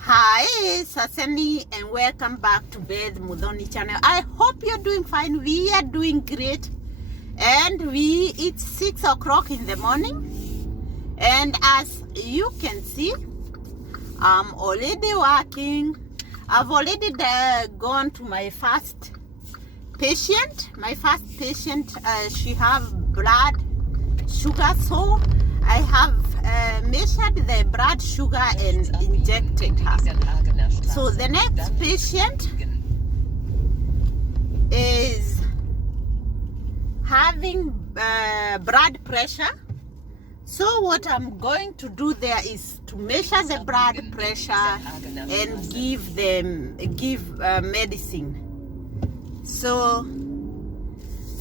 Hi, Sasemi, and welcome back to Beth Mudhoni channel. I hope you're doing fine. We are doing great, and it's 6 o'clock in the morning, and as you can see, I'm already working. I've already gone to my first patient. She have blood sugar, so I have measured the blood sugar and injected her. So the next patient is having blood pressure. So what I'm going to do there is to measure the blood pressure and give medicine. So,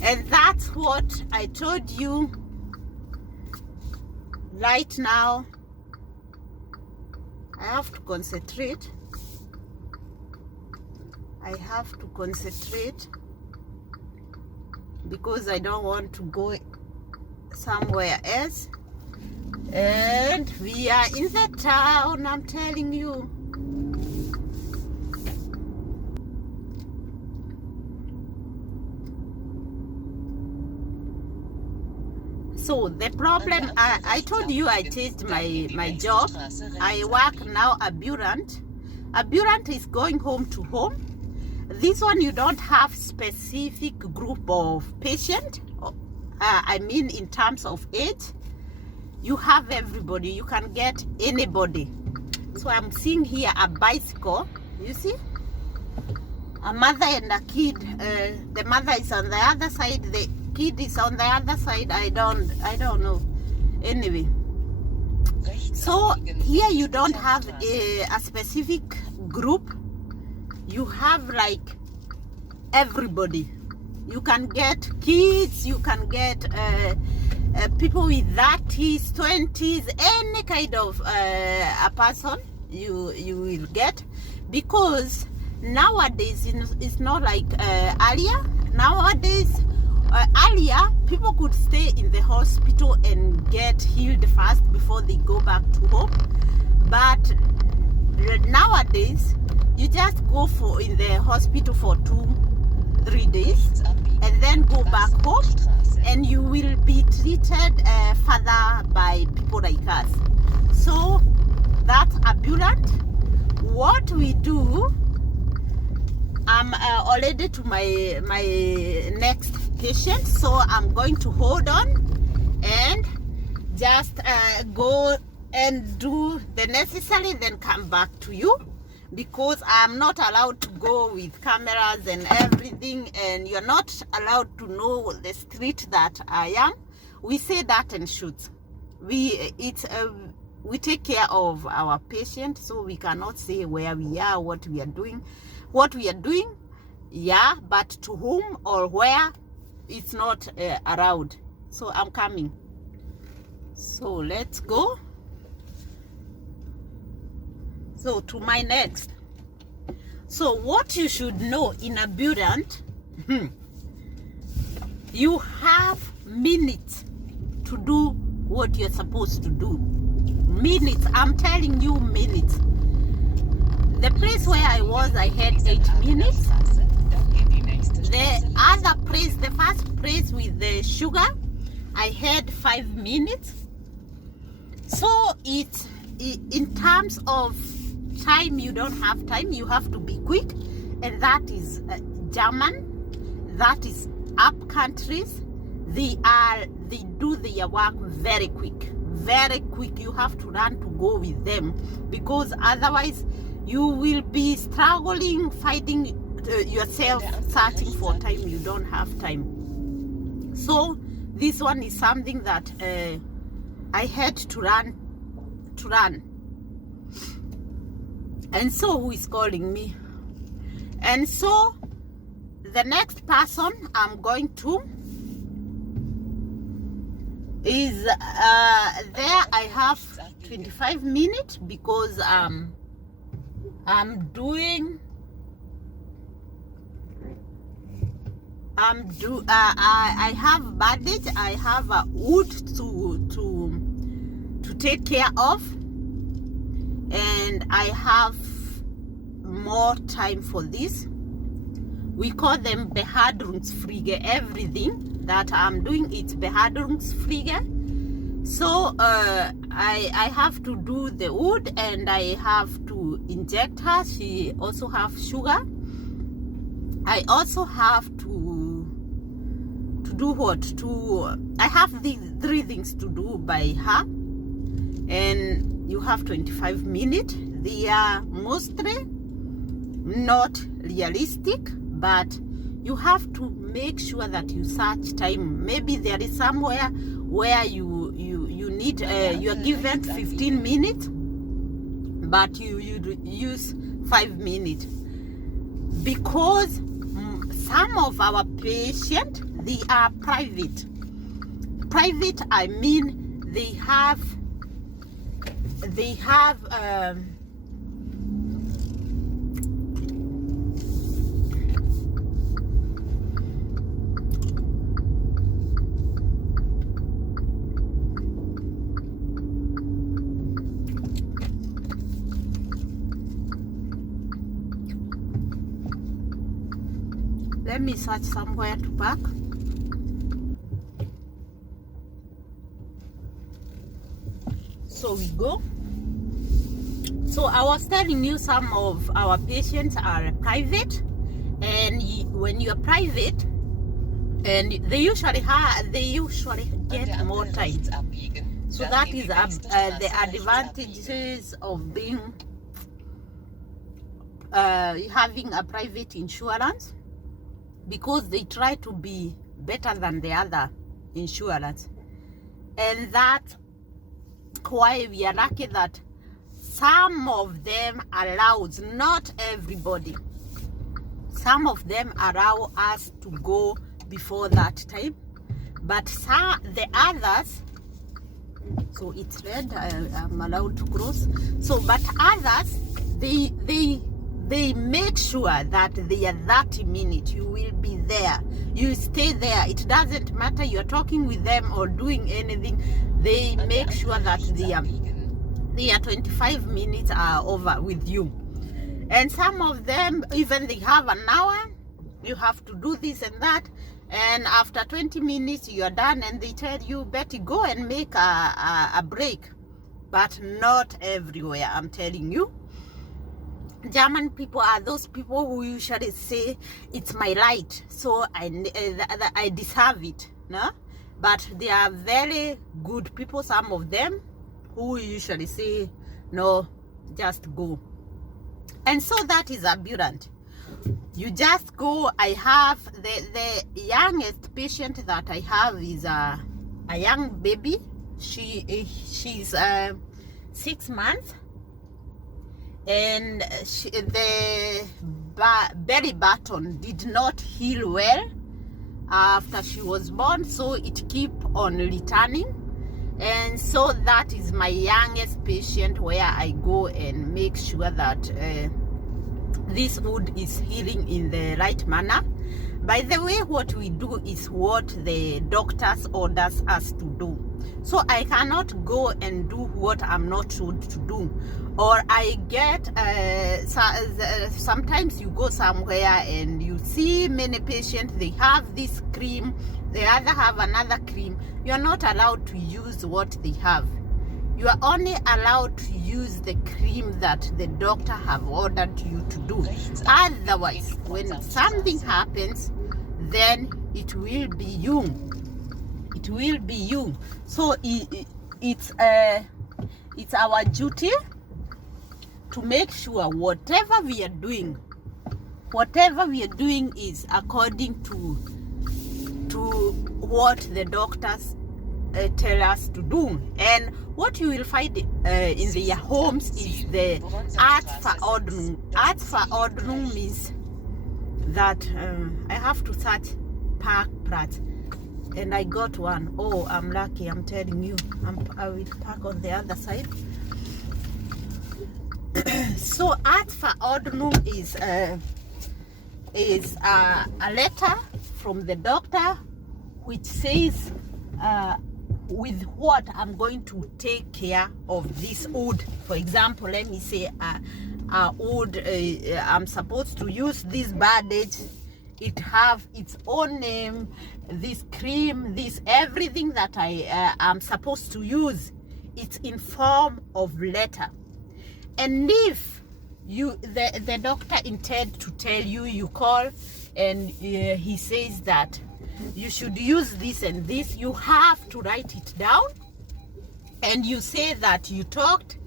and that's what I told you. Right now, I have to concentrate. Because I don't want to go somewhere else. And we are in the town, I'm telling you. So the problem, I told you I changed my job. I work now ambulant. Ambulant is going home to home. This one you don't have specific group of patient. I mean in terms of age. You have everybody. You can get anybody. So I'm seeing here a bicycle. You see? A mother and a kid. The mother is on the other side. The kid is on the other side. I don't know. Anyway, so here you don't have a specific group. You have like everybody. You can get kids, you can get people with 30s, 20s, any kind of a person you will get, because nowadays it's not like earlier. Nowadays, earlier people could stay in the hospital and get healed fast before they go back to home, but nowadays you just go in the hospital for 2-3 days and then go back home, and you will be treated further by people like us. So that's ambulant. What we do, I'm already to my next patient, so I'm going to hold on and just go and do the necessary, then come back to you, because I'm not allowed to go with cameras and everything, and you're not allowed to know the street that I am. We say that and shoot. We take care of our patient, so we cannot say where we are, what we are doing, yeah, but to whom or where, it's not allowed. So I'm coming. So let's go. So to my next. So what you should know in ambulant, you have minutes to do what you're supposed to do. Minutes, I'm telling you, minutes. The place where I was, I had 8 minutes. The other place, the first place with the sugar, I had 5 minutes. So it's in terms of time, you don't have time. You have to be quick, and that is German. That is up countries. They do their work very quick. Very quick. You have to run to go with them, because otherwise you will be struggling, fighting yourself, searching for time. You don't have time. So this one is something that I had to run. And so who is calling me? And so the next person I'm going to is there. I have 25 minutes because I have bandage. I have a wood to take care of, and and I have more time for this. We call them Behandlungsfliege. Everything that I'm doing, it's Behandlungsfliege. So I have to do the wood, and I have to inject her. She also have sugar. I also have to do what? I have these 3 things to do by her, and you have 25 minutes. They are mostly not realistic, but you have to make sure that you search time. Maybe there is somewhere where you need you are given 15 minutes, but you use 5 minutes, because some of our patients, they are private. I mean they have let me search somewhere to park. So we go. So I was telling you some of our patients are private, and when you are private, and they usually get more time. So that is the advantages of being having a private insurance, because they try to be better than the other insurance. And that's why we are lucky that some of them allows, not everybody, some of them allow us to go before that time, but the others, so it's red, I'm allowed to cross. So but others, they make sure that they are 30 minutes. You will be there. You stay there. It doesn't matter you're talking with them or doing anything. They make sure that they are 25 minutes are over with you. And some of them, even they have an hour. You have to do this and that. And after 20 minutes, you're done. And they tell you, Betty, go and make a break. But not everywhere, I'm telling you. German people are those people who usually say it's my right, so I deserve it, no? But they are very good people, some of them, who usually say no, just go. And so that is ambulant. You just go. I have the youngest patient that I have is a young baby. She's 6 months. And the belly button did not heal well after she was born, so it keep on returning. And so that is my youngest patient, where I go and make sure that this wound is healing in the right manner. By the way, what we do is what the doctors orders us to do. So I cannot go and do what I'm not told to do. Or I get, sometimes you go somewhere and you see many patients, they have this cream, the other have another cream. You are not allowed to use what they have. You are only allowed to use the cream that the doctor have ordered you to do. Otherwise, when something happens, then it will be you. It will be you. So it's our duty to make sure whatever we are doing is according to what the doctors tell us to do. And what you will find in their homes is the Arztverordnung. Arztverordnung means that I have to search Parkplatz, and I got one. Oh, I'm lucky, I'm telling you. I will park on the other side. So Arztverordnung is a letter from the doctor which says with what I'm going to take care of this wood. For example, let me say wood, I'm supposed to use this bandage. It have its own name, this cream, this everything that I am supposed to use. It's in form of letter. And if the doctor intend to tell you, you call and he says that you should use this and this, you have to write it down, and you say that you talked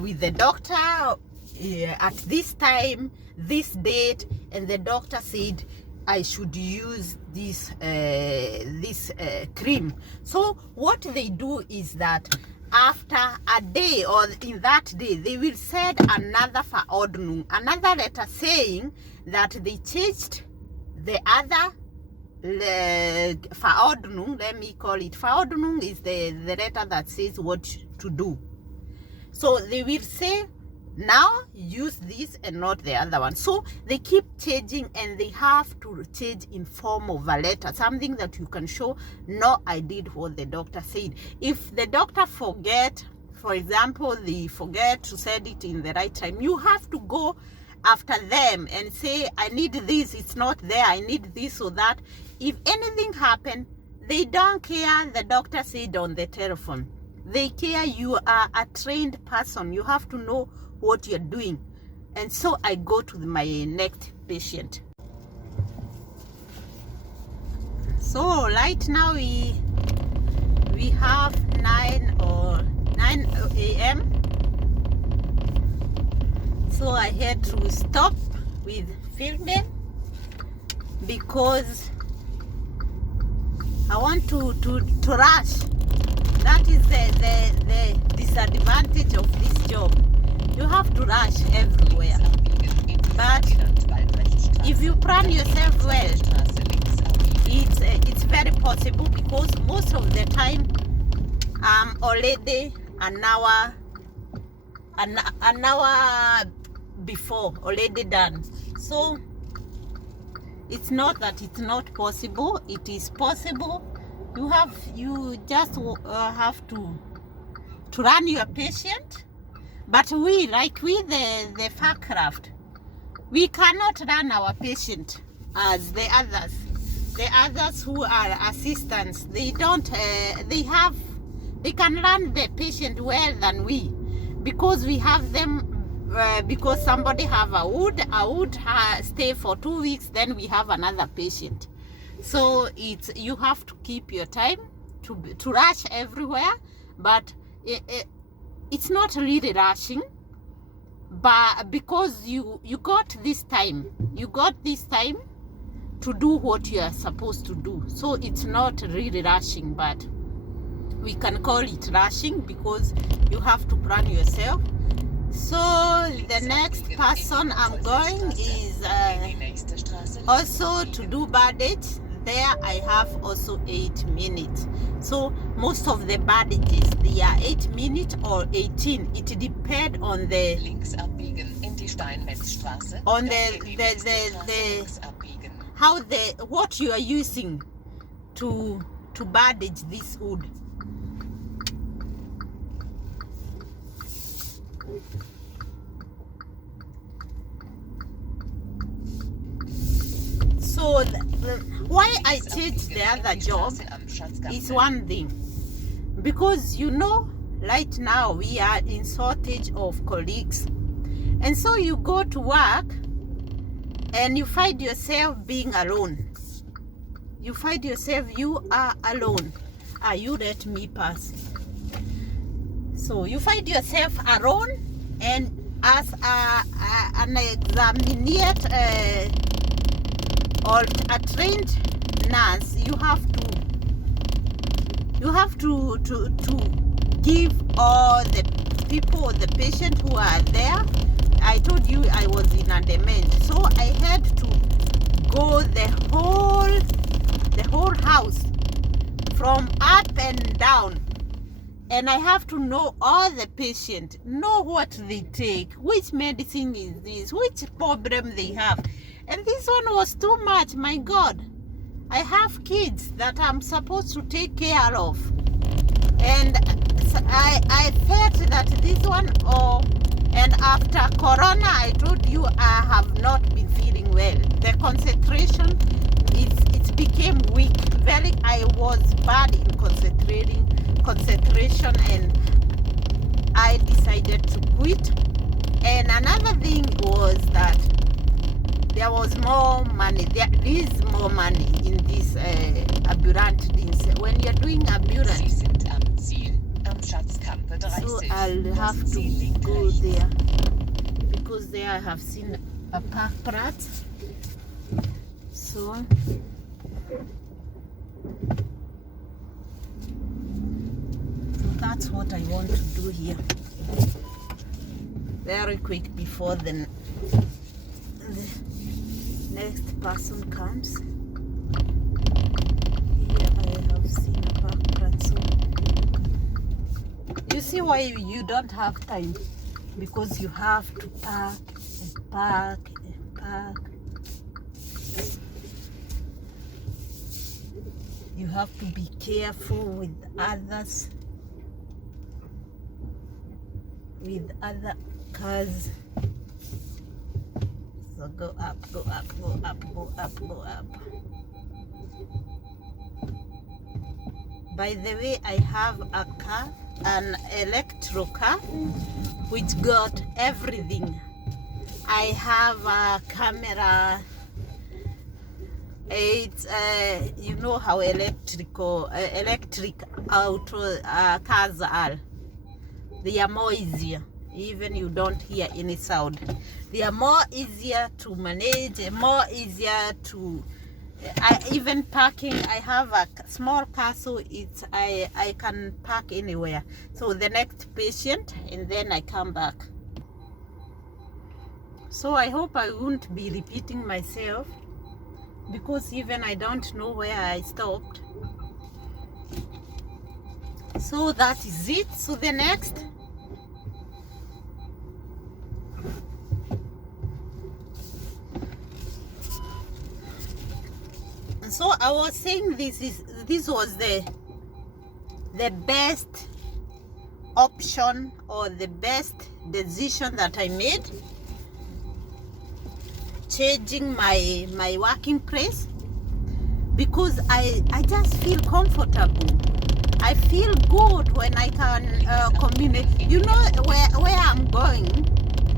with the doctor at this time, this date, and the doctor said I should use this cream. So what they do is that after a day or in that day, they will send another Verordnung, another letter saying that they changed the other Verordnung. Let me call it Verordnung is the letter that says what to do. So they will say now use this and not the other one. So they keep changing, and they have to change in form of a letter, something that you can show, no, I did what the doctor said. If the doctor forget, for example, they forget to send it in the right time, you have to go after them and say, I need this, it's not there, I need this or that. If anything happen, they don't care the doctor said on the telephone. They care you are a trained person. You have to know what you're doing. And so I go to my next patient. So right now we have 9 a.m. So I had to stop with filming because I want to rush. That is the disadvantage of this job. You have to rush everywhere. But if you plan yourself well, it's very possible, because most of the time I'm already an hour before already done. So it's not that it's not possible. It is possible. You just have to run your patient. But the Faircraft, we cannot run our patient as the others. The others who are assistants, they don't. They can run the patient well than we, because we have them. Because somebody have a wood stay for 2 weeks, then we have another patient. So you have to keep your time to rush everywhere, but it's not really rushing, but because you got this time to do what you are supposed to do. So it's not really rushing, but we can call it rushing because you have to plan yourself. So the next person I'm going is also to do bandage. There I have also 8 minutes. So most of the bandages, they are 8 minutes or 18. It depends on the what you are using to bandage this wound. So why I changed the other job is one thing, because right now we are in shortage of colleagues, and so you go to work and you find yourself being alone. You find yourself you are alone. You let me pass. So you find yourself alone, and as an examined or a trained nurse, you have to give all the people, the patient who are there. I told you I was in a demand, so I had to go the whole house from up and down, and I have to know all the patient, know what they take, which medicine is this, which problem they have. And this one was too much. My God, I have kids that I'm supposed to take care of. And I felt that this one, and after Corona, I told you I have not been feeling well. The concentration, it became weak. I was bad in concentration, and I decided to quit. And another thing was that there was more money. There is more money in this ambulant things. When you're doing ambulant, so I'll have to go there, because there I have seen a park prat. So that's what I want to do here. Very quick before the next person comes. Here I have seen a park prat. So you see why you don't have time, because you have to park and park and park. You have to be careful with others, with other cars. So go up, go up, go up, go up, go up. By the way, I have a car, an electro car, which got everything. I have a camera. It's you know how electric auto cars are. They are more easier. Even you don't hear any sound. They are more easier to manage, more easier to even parking. I have a small car, so it's I can park anywhere. So the next patient, and then I come back. So I hope I won't be repeating myself, because even I don't know where I stopped. So that is it. So the next, so I was saying this was the best option, or the best decision that I made, changing my working place, because I just feel comfortable. I feel good when I can communicate. You know where I'm going,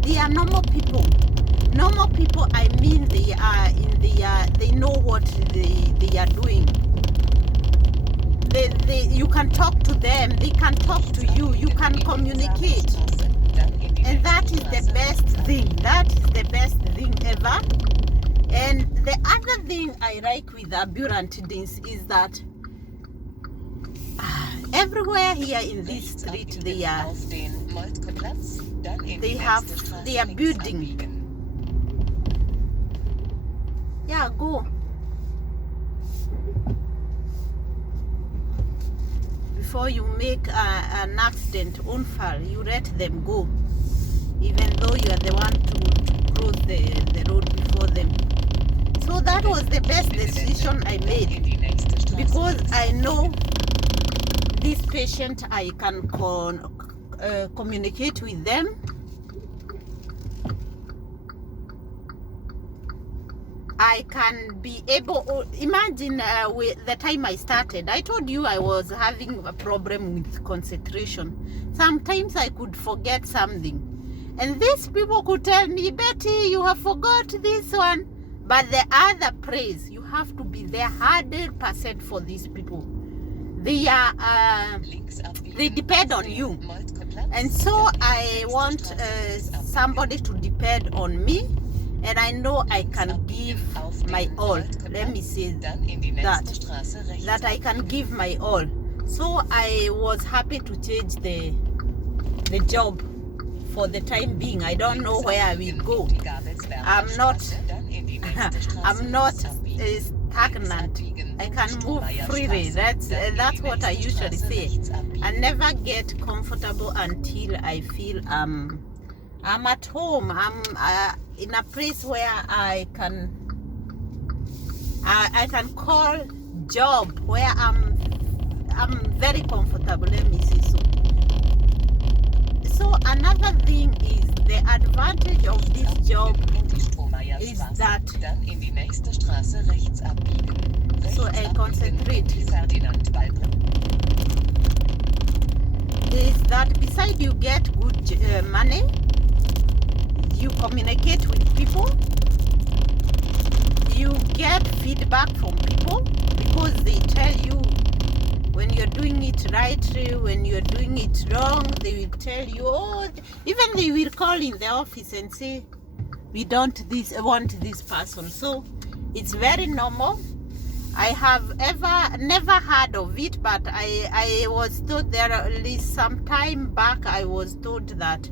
they are normal people. Normal people, I mean, they are in they know what they are doing. You can talk to them, they can talk to you, you can communicate. And that is the best thing. That is the best thing ever. And the other thing I like with ambulant things is that everywhere here in this street they are building. Yeah, go. Before you make an accident, unfall, you let them go, even though you are the one to cross the road before them. So that was the best decision I made, because I know this patient, I can communicate with them. I can be able, imagine with the time I started, I told you I was having a problem with concentration. Sometimes I could forget something. And these people could tell me, Betty, you have forgot this one. But the other praise, you have to be there 100% for these people. They depend on you. And so I want somebody to depend on me. And I know I can give my all. Let me say that I can give my all. So I was happy to change the job for the time being. I don't know where I will go. I'm not stagnant. I can move freely. That's what I usually say. I never get comfortable until I feel I'm at home. I'm in a place where I can call job, where I'm very comfortable, let me say so. So another thing is the advantage of this job is that, so I concentrate, is that beside you get good money, you communicate with people, you get feedback from people because they tell you when you're doing it right, when you're doing it wrong. They will tell you, oh, even they will call in the office and say, we don't want this person. So it's very normal. I have never heard of it, but I was told there, at least some time back, I was told that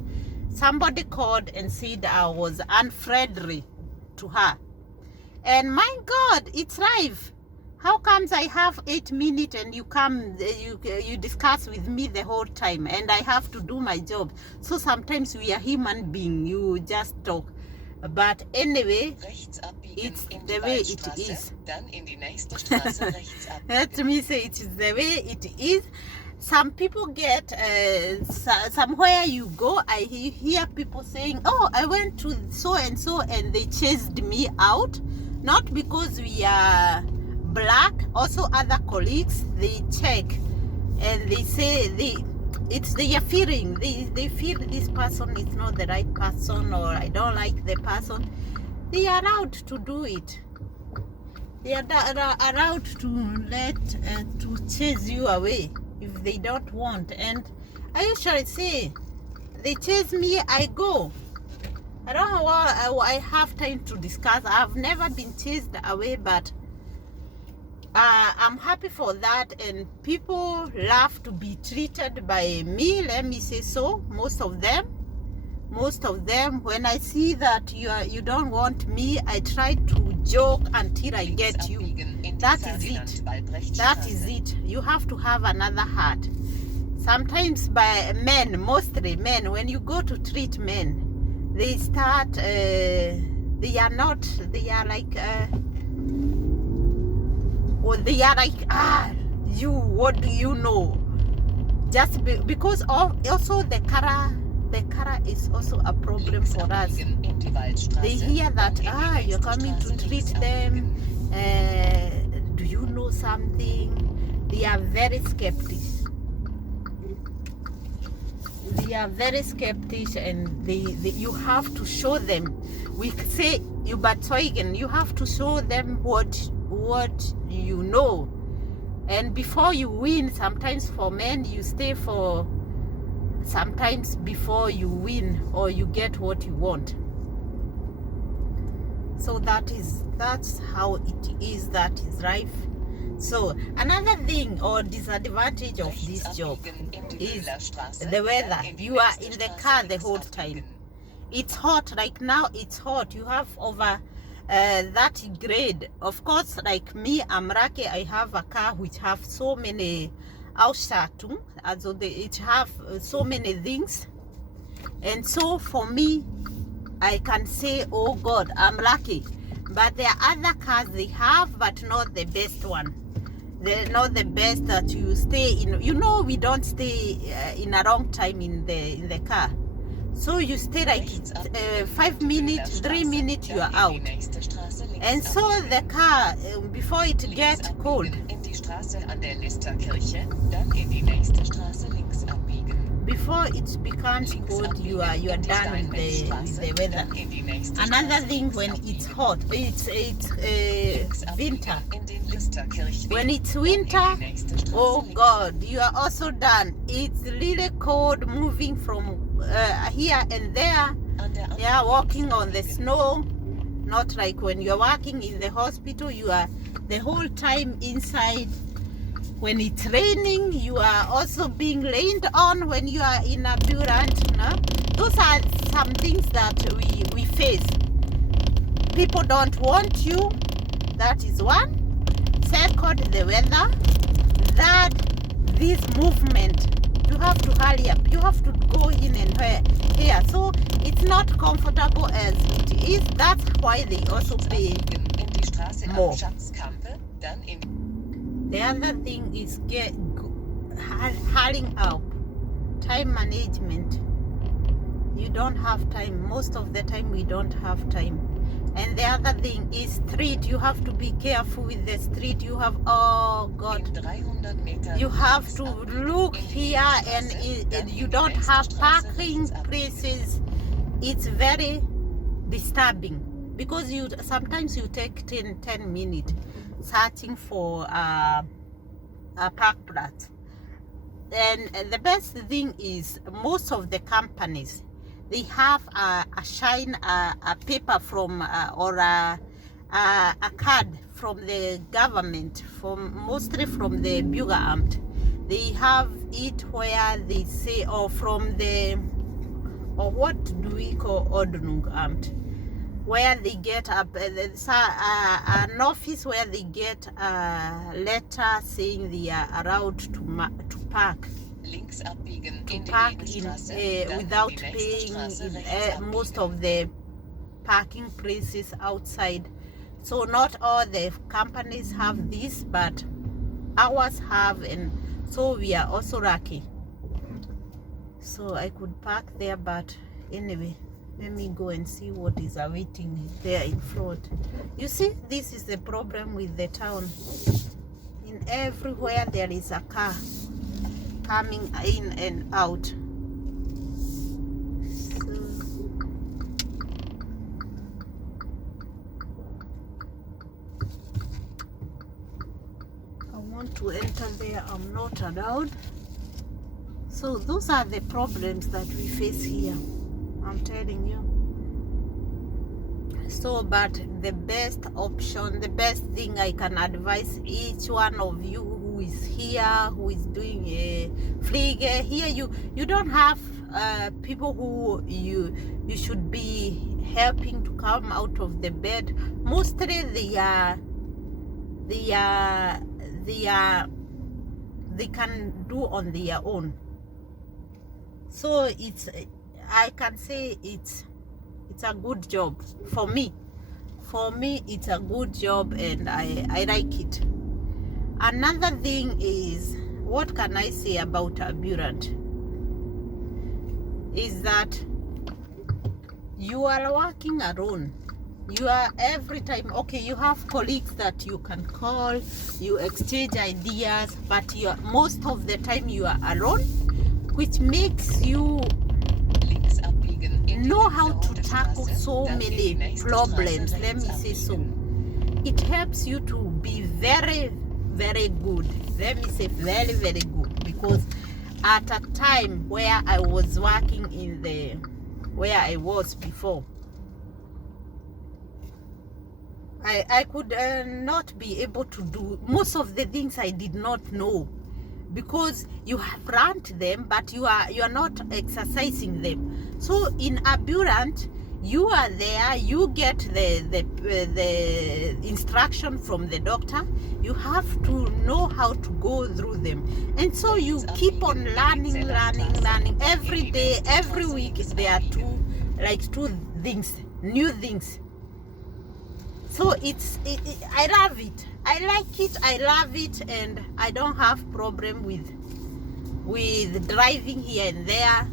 somebody called and said I was unfriendly to her. And my God, it's live. How comes I have 8 minutes and you come, you discuss with me the whole time, and I have to do my job? So sometimes we are human beings, you just talk. But anyway, it's the way it is. Let me say it is the way it is. Some people get, somewhere you go, I hear people saying, oh, I went to so and so and they chased me out. Not because we are black, also other colleagues, they check and they say it's their feeling. They feel this person is not the right person, or I don't like the person. They are allowed to do it. They are allowed to chase you away if they don't want. And I usually say, they chase me, I go. I don't know why I have time to discuss. I've never been chased away, but I'm happy for that, and people love to be treated by me, let me say so. Most of them, when I see that you don't want me, I try to joke until I get you. That is it. You have to have another heart. Sometimes by men, mostly men, when you go to treat men, they start, they are like, you, what do you know? Just because also the color is also a problem for us. They hear that, you're coming to treat them, do you know something? They are very skeptical. And you have to show them. We say überzeugen. You have to show them what you know. And before you win, sometimes for men you stay for sometimes before you win or you get what you want. So that's how it is. That is life. So another thing or disadvantage of this job is the weather. You are in the car the whole time. It's hot. Like now it's hot. You have over 30 grade. Of course, like me, I'm lucky. I have a car which have so many Ausstattung. Also it have so many things. And so for me, I can say, oh God, I'm lucky. But there are other cars they have, but not the best one. They're not the best that you stay in. You know, we don't stay in a long time in the car. So you stay like 5 minutes, 3 minutes, you are out. And so the car, before it gets cold, before it becomes cold, you are done with the weather. Another thing, when it's hot, it's winter. When it's winter, oh God, you are also done. It's really cold, moving from here and there. Yeah, walking on the snow. Not like when you're working in the hospital, you are the whole time inside. When it's raining, you are also being rained on when you are in a ambulance. No? Those are some things that we face. People don't want you. That is one. Second, the weather. Third, this movement. You have to hurry up. You have to go in and here. So it's not comfortable as it is. That's why they also pay more. The other thing is hurrying up. Time management. You don't have time. Most of the time we don't have time. And the other thing is street. You have to be careful with the street. You have, oh God, you have to look here, and you don't have parking places. It's very disturbing because sometimes you take 10 minutes searching for a park plot. And the best thing is most of the companies, they have a paper from or a card from the government, mostly from the Bürgeramt. They have it where they say, or from the, or what do we call Ordnungsamt, where they get an office where they get a letter saying they are allowed to park. Without paying in most of the parking places outside. So not all the companies have this, but ours have, and so we are also lucky. So I could park there, but anyway, let me go and see what is awaiting there in front. You see, this is the problem with the town. In everywhere there is a car coming in and out. So, I want to enter there, I'm not allowed. So those are the problems that we face here, I'm telling you. So, but the best option, the best thing I can advise each one of you who is here, who is doing a fliege here, you don't have people who you should be helping to come out of the bed. Mostly they can do on their own. So I can say it's a good job for me. For me, it's a good job, and I like it. Another thing is, what can I say about ambulant? Is that you are working alone. You are every time, okay, you have colleagues that you can call, you exchange ideas, but most of the time you are alone, which makes you know how to tackle so many problems. Let me say so. It helps you to be very, very good. Let me say very, very good, because at a time where I was working where I was before, I could not be able to do most of the things I did not know, because you have learned them, but you are not exercising them. So in ambulant, you are there, you get the instruction from the doctor, you have to know how to go through them, and so you keep on learning every day, every week. There are two things, new things. So I love it, I like it, I love it, and I don't have problem with driving here and there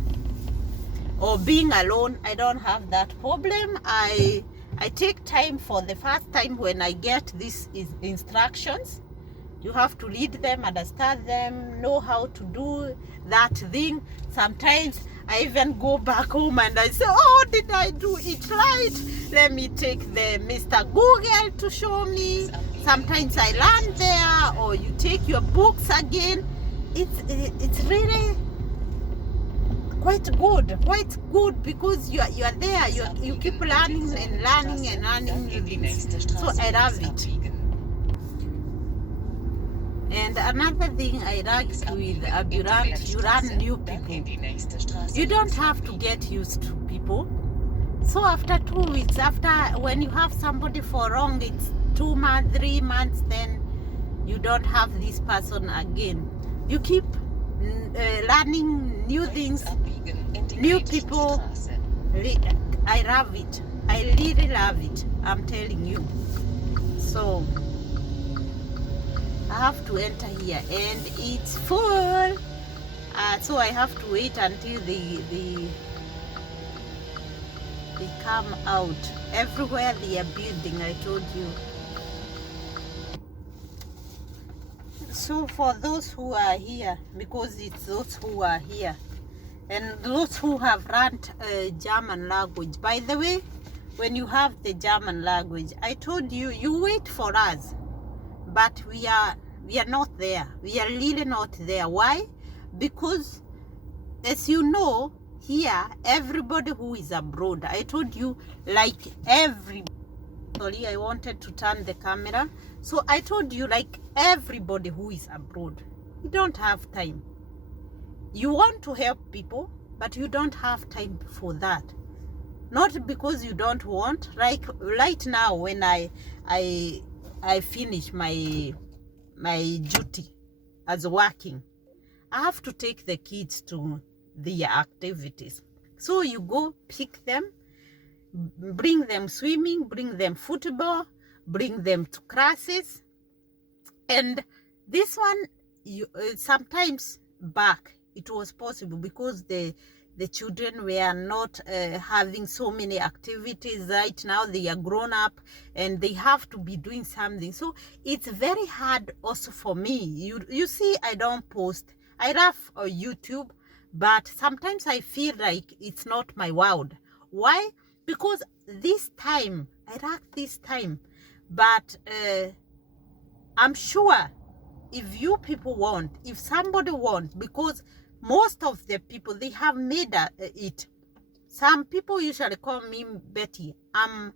or being alone. I don't have that problem. I take time. For the first time when I get these instructions, you have to read them, understand them, know how to do that thing. Sometimes I even go back home and I say, oh, did I do it right? Let me take the Mr. Google to show me. Sometimes I learn there, or you take your books again. It's really quite good, because you are there, you keep learning and learning new things. So I love it. And another thing I like with ambulant, you learn new people. You don't have to get used to people. So after 2 weeks, when you have somebody for long, it's 2 months, 3 months, then you don't have this person again. You keep learning new things, new people. I love it. I really love it, I'm telling you. So I have to enter here and it's full. So I have to wait until they come out. Everywhere they are building, I told you. So for those who are here, because it's those who are here and those who have learned German language. By the way, when you have the German language, I told you, you wait for us, but we are not there. We are really not there. Why? Because as you know, here everybody who is abroad, I told you, like everybody, sorry, I wanted to turn the camera. So I told you, like everybody who is abroad, you don't have time. You want to help people, but you don't have time for that. Not because you don't want. Like right now, when I finish my duty as working, I have to take the kids to their activities. So you go pick them, bring them swimming, bring them football, bring them to classes. And this one, you sometimes back, it was possible because the children were not having so many activities. Right now they are grown up and they have to be doing something. So it's very hard also for me. You see, I don't post. I love YouTube, but sometimes I feel like it's not my world. Why? Because this time, I like this time. But I'm sure if you people want, if somebody wants, because most of the people, they have made it. Some people usually call me Betty. I'm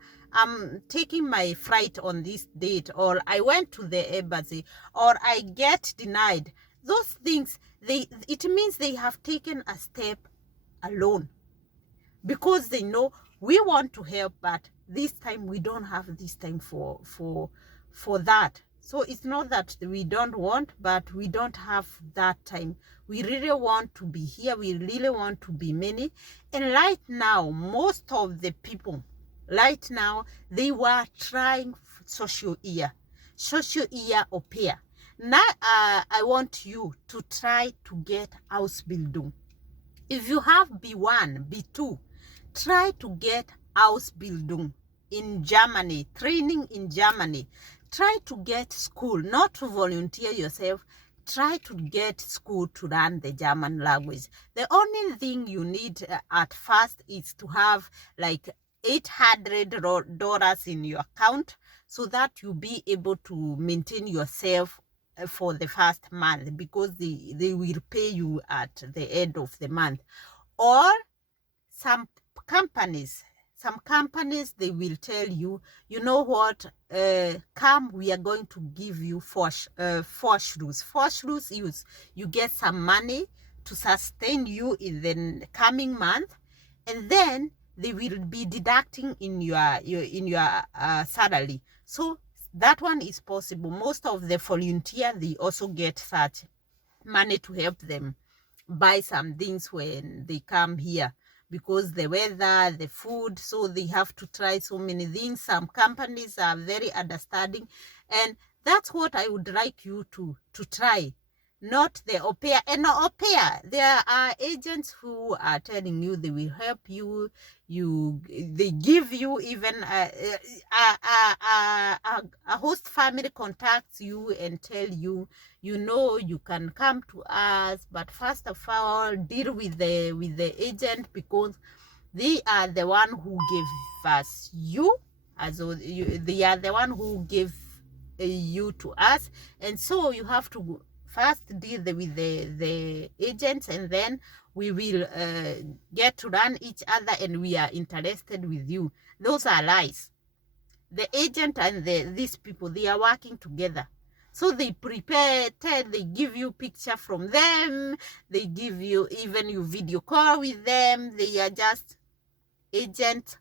taking my flight on this date, or I went to the embassy, or I get denied. Those things, it means they have taken a step alone, because they know we want to help, but this time we don't have this time for that. So it's not that we don't want, but we don't have that time. We really want to be here. We really want to be many. And right now, most of the people, right now, they were trying social year au pair. Now, I want you to try to get Ausbildung. If you have B1, B2, try to get Ausbildung in Germany, training in Germany. Try to get school, not to volunteer yourself. Try to get school to learn the German language. The only thing you need at first is to have like $800 in your account, so that you'll be able to maintain yourself for the first month, because they will pay you at the end of the month. Or some companies, they will tell you, you know what, come, we are going to give you Vorschluss. You get some money to sustain you in the coming month, and then they will be deducting in your salary. So that one is possible. Most of the volunteers, they also get such money to help them buy some things when they come here, because the weather, the food, so they have to try so many things. Some companies are very understanding, and that's what I would like you to try. Not the au pair. And au pair, there are agents who are telling you they will help you. They give you even a host family contacts you and tell you, you know, you can come to us, but first of all, deal with the agent, because they are the one who gave us you, they are the one who gave you to us, and so you have to first deal with the agents, and then we will get to learn each other, and we are interested with you. Those are lies. The agent and these people, they are working together. So they prepare, they give you picture from them, they give you even you video call with them. They are just agent,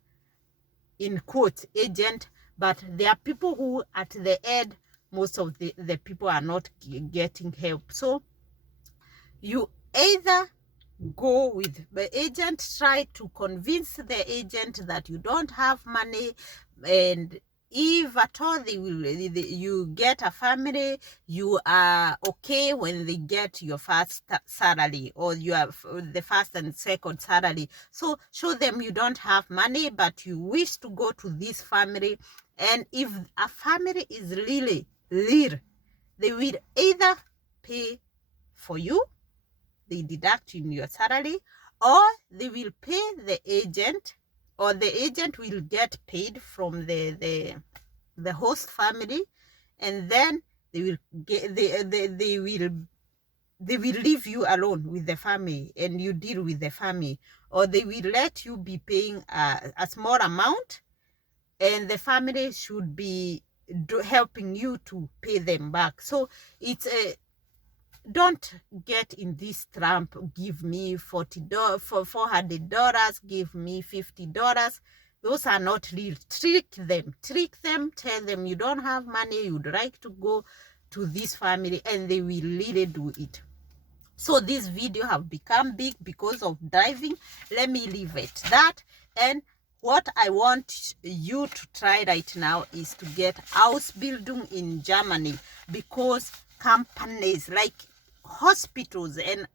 in quote, agent, but there are people who at the end, most of the people are not getting help. So you either go with the agent, try to convince the agent that you don't have money, and if at all you get a family, you are okay when they get your first salary or the first and second salary. So show them you don't have money, but you wish to go to this family. And if a family is really little, they will either pay for you, they deduct in your salary, or they will pay the agent, or the agent will get paid from the host family, and then they will get they will leave you alone with the family and you deal with the family, or they will let you be paying a small amount and the family should be helping you to pay them back. So it's a don't get in this trap. Give me $40 for $400, give me $50. Those are not real. Trick them, tell them you don't have money, you'd like to go to this family, and they will really do it. So this video have become big because of driving. Let me leave it that. And what I want you to try right now is to get house building in Germany, because companies like hospitals and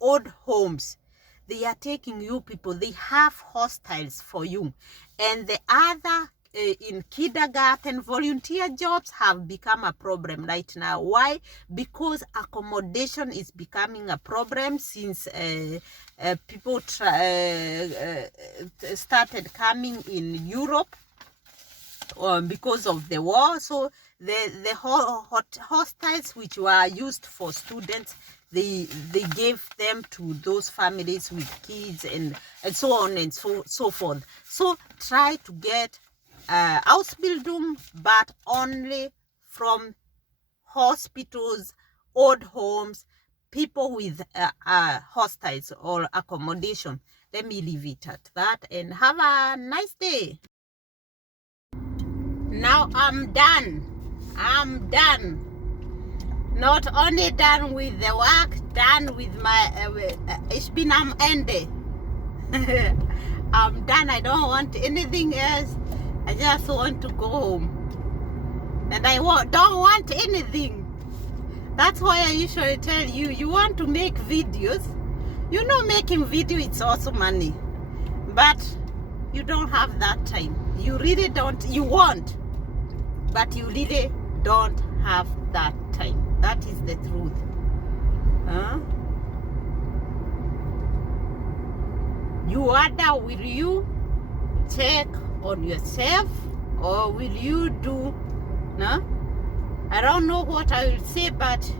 old homes, they are taking you people, they have hostels for you. And the other in kindergarten volunteer jobs have become a problem right now. Why? Because accommodation is becoming a problem since people started coming in Europe because of the war. So the hostels which were used for students, they gave them to those families with kids and so on and so forth. So try to get house building, but only from hospitals, old homes, people with hostels or accommodation. Let me leave it at that, and have a nice day. Now I'm done. Not only done with the work, done with my ich bin am Ende. I'm done. I don't want anything else. I just want to go home. And I don't want anything. That's why I usually tell you, you want to make videos. You know, making video, it's also money. But you don't have that time. You really don't. You want. But you really don't have that time. That is the truth. You wonder, will you check on yourself, or will you do, no? I don't know what I will say, but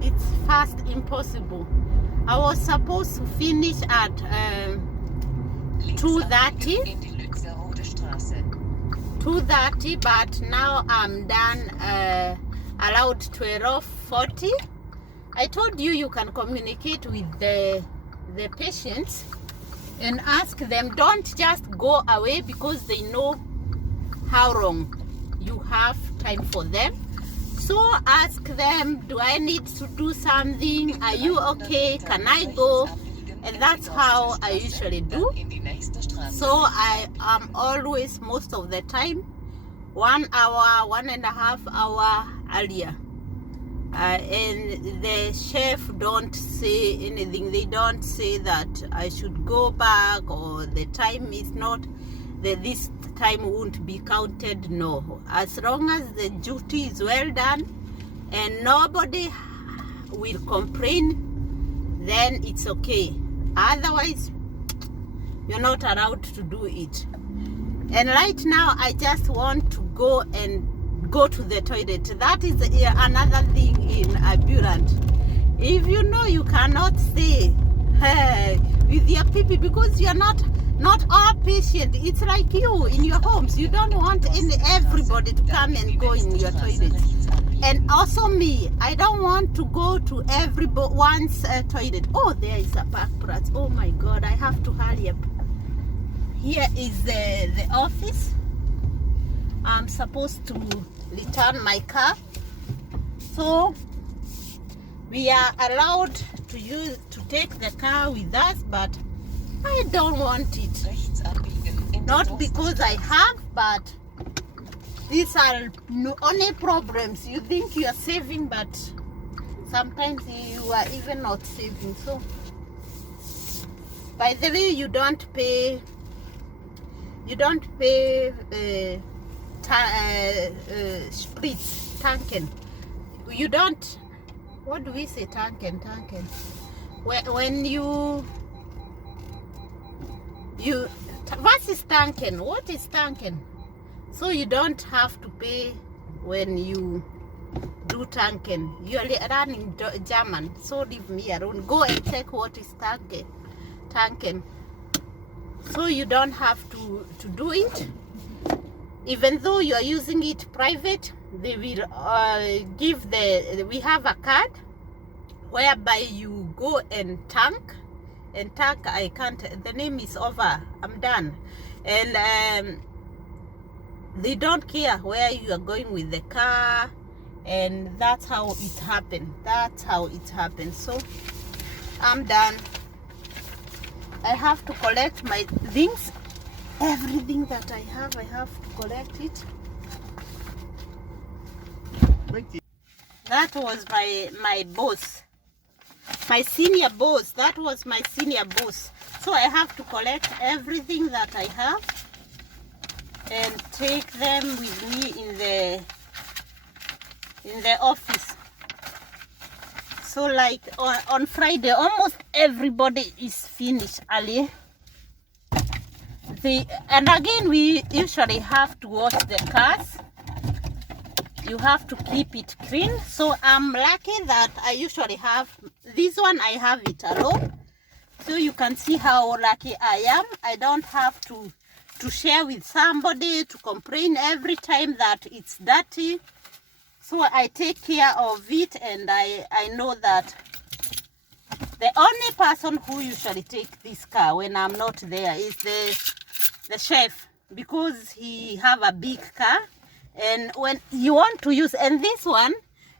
it's fast impossible. I was supposed to finish at 2:30, but now I'm done allowed 12:40. I told you you can communicate with the patients and ask them, don't just go away, because they know how long you have time for them. So ask them, do I need to do something? Are you okay? Can I go? And that's how I usually do. So I am always, most of the time, 1 hour, 1.5 hours earlier. And the chef don't say anything. They don't say that I should go back, or the time is not, this time won't be counted. No, as long as the duty is well done and nobody will complain, then it's okay. Otherwise, you're not allowed to do it. And right now I just want to go to the toilet. That is another thing in ambulant. If you know you cannot stay with your people, because you're not all patient. It's like you in your homes. You don't want everybody to come and go in your toilet. And also me, I don't want to go to everyone's toilet. Oh, there is a back brush. Oh my God, I have to hurry up. Here is the office. I'm supposed to return my car. So we are allowed to take the car with us, but I don't want it. Not because I have, but These are only problems. You think you are saving, but sometimes you are even not saving. So, by the way, you don't pay spritz, tanken. You don't, what do we say, tanken? When you, what is tanken? What is tanken? So you don't have to pay when you do tanken. You are learning German, so leave me alone. Go and check what is tanken. So you don't have to do it. Even though you are using it private, they will give we have a card whereby you go and tank. I can't, the name is over, I'm done. And they don't care where you are going with the car, and that's how it happened. So I'm done. I have to collect my things. Everything that I have to collect it. That was my boss, my senior boss. That was my senior boss. So I have to collect everything that I have and take them with me in the office. So like on Friday, almost everybody is finished early. And again, we usually have to wash the cars. You have to keep it clean. So I'm lucky that I usually have this one. I have it alone. So you can see how lucky I am. I don't have to share with somebody, to complain every time that it's dirty. So I take care of it, and I know that the only person who usually take this car when I'm not there is the chef, because he have a big car, and when you want to use, and this one,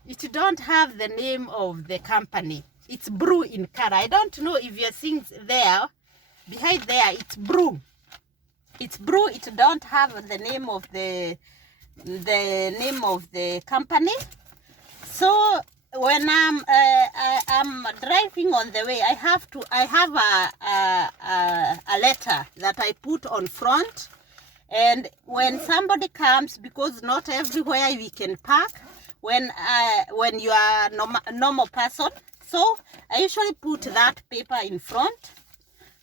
it don't have the name of the company. It's brew in car. I don't know if you're seeing there, behind there, it's brew. It's brew. It don't have the name of the company. So when I'm driving on the way, I have a letter that I put on front, and when somebody comes, because not everywhere we can park when you are a normal person, so I usually put that paper in front.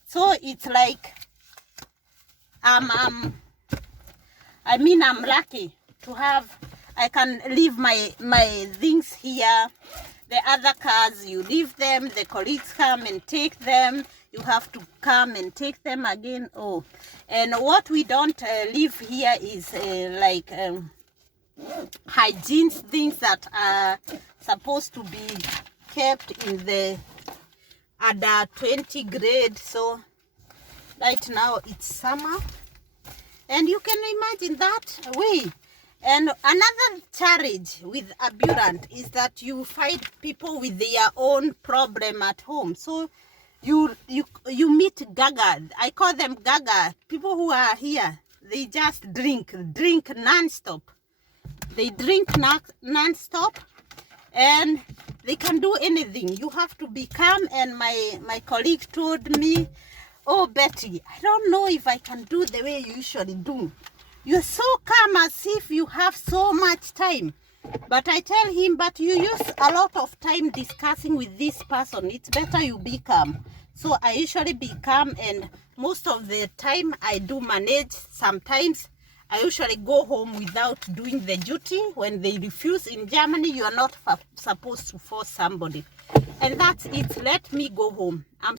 So it's like I'm lucky to have, I can leave my things here. The other cars, you leave them, the colleagues come and take them. You have to come and take them again. Oh, and what we don't leave here is like hygiene things that are supposed to be kept in the under 20 grade. So right now it's summer, and you can imagine that way. And another challenge with ambulant is that you find people with their own problem at home. So you meet gaga. I call them gaga. People who are here, they just drink non-stop. They drink non-stop, and they can do anything. You have to be calm. And my colleague told me, "Oh, Betty, I don't know if I can do the way you usually do. You're so calm, as if you have so much time." But I tell him, but you use a lot of time discussing with this person. It's better you be calm. So I usually be calm, and most of the time I do manage. Sometimes I usually go home without doing the duty. When they refuse in Germany, you are not supposed to force somebody. And that's it. Let me go home. I'm